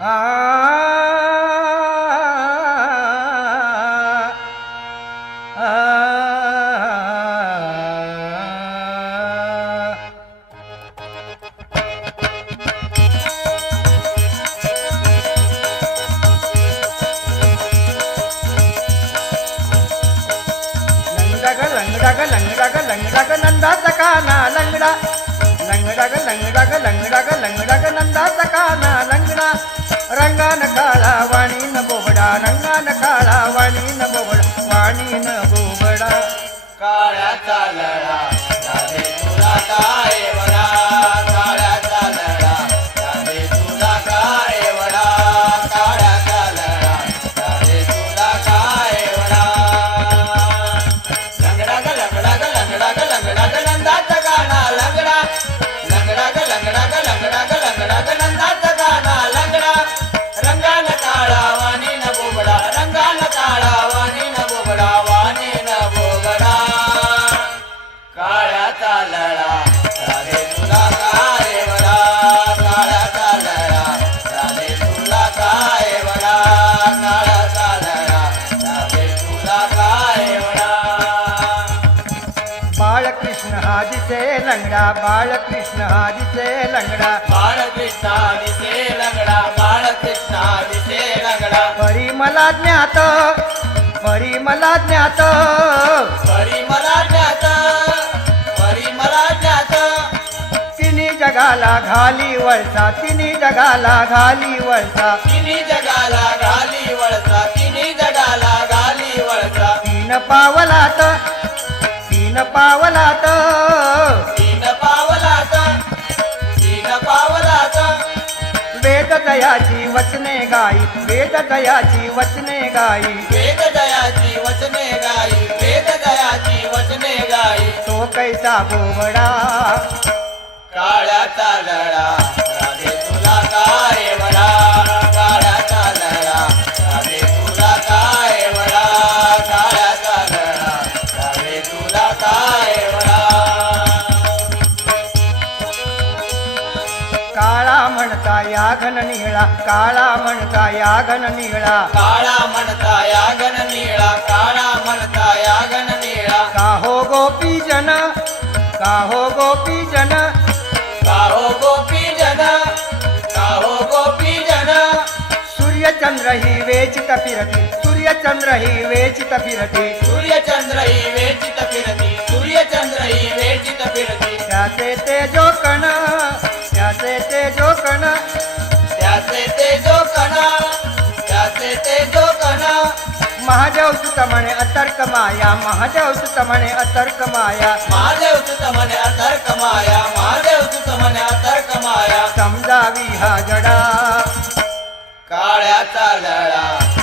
आ लंगडा ग नंदाचा काना लंगडा लंगडा ग लंगडा ग लंगडा ग लंगडा ग नंदाचा काना लंगडा रंगान काळा वाणीन बोबडा रंगान काळा वाणीन बोबडा वाणीन बोबडा काळ्याचा लळा राधे तुला काय वडा काळ्याचा लळा राधे तुला काय वडा काळ्याचा लळा राधे तुला काय वडा लंगडा ग लंगडा ग लंगडा ग लंगडा ग नंदाचा गाणा लंगडा लंगडा ग लंगडा ग लंगडा ग लंगडा ग नंदाचा गाणा लंगडा रंगान काळा वाणीन बोबडा रंगान काळा वाणीन बोबडा वाणीन बोबडा काळ्याचा लळा राधे तुला काय वडा काळ्याचा लळा राधे तुला काय वडा काळ्याचा लळा राधे तुला काय वडा बाळकृष्ण हा दिसे लंगडा बाळकृष्ण हा दिसे लंगडा बाळकृष्णा दिसे लंगडा बाळकृष्णा दिसे लंगडा परी मला ज्ञात परी मला ज्ञात परी मला ज्ञात परी मला ज्ञात तिन्ही जगाला घाली वळसा तिन्ही जगाला घाली वळसा तिन्ही जगाला घाली वळसा तिन्ही जगाला घाली वळसा तीन पावलात तीन पावलात तीन पावलात तीन पावलात वेद दयाची वचने गाई वेद दयाची वचने गाई वेद दयाची वचने गाई वेद दयाची वचने गाई तो कैसा बोबडा काळ्याचा लळा राधे तुला काय वडा काळ्याचा लळा राधे तुला काय वडा काळ्याचा लळा राधे तुला काय वडा काळा म्हणता या घन निळा काळा म्हणता या घन निळा काळा म्हणता या गण निळा काळा म्हणता या गण निळा काहो गोपी जन काहो गोपी जन काहो गोपी जन काहो गोपी जन सूर्यचंद्र ही वेचित फिरती सूर्यचंद्र ही वेचित फिरती सूर्यचंद्र ही वेचित फिरती सूर्यचंद्र ही वेचित फिरती त्याचे तेजो कण त्याचे तेजो कण त्याचे तेजो कणा त्याचे तेजो कणा महादेव सुत म्हणे अतर्क माया महादेव सुत म्हणे अतर्क माया महादेव सुत म्हणे अतर्क माया महादेव सुत म्हणे अतर्क माया समजावी हा जडा काळ्याचा लळा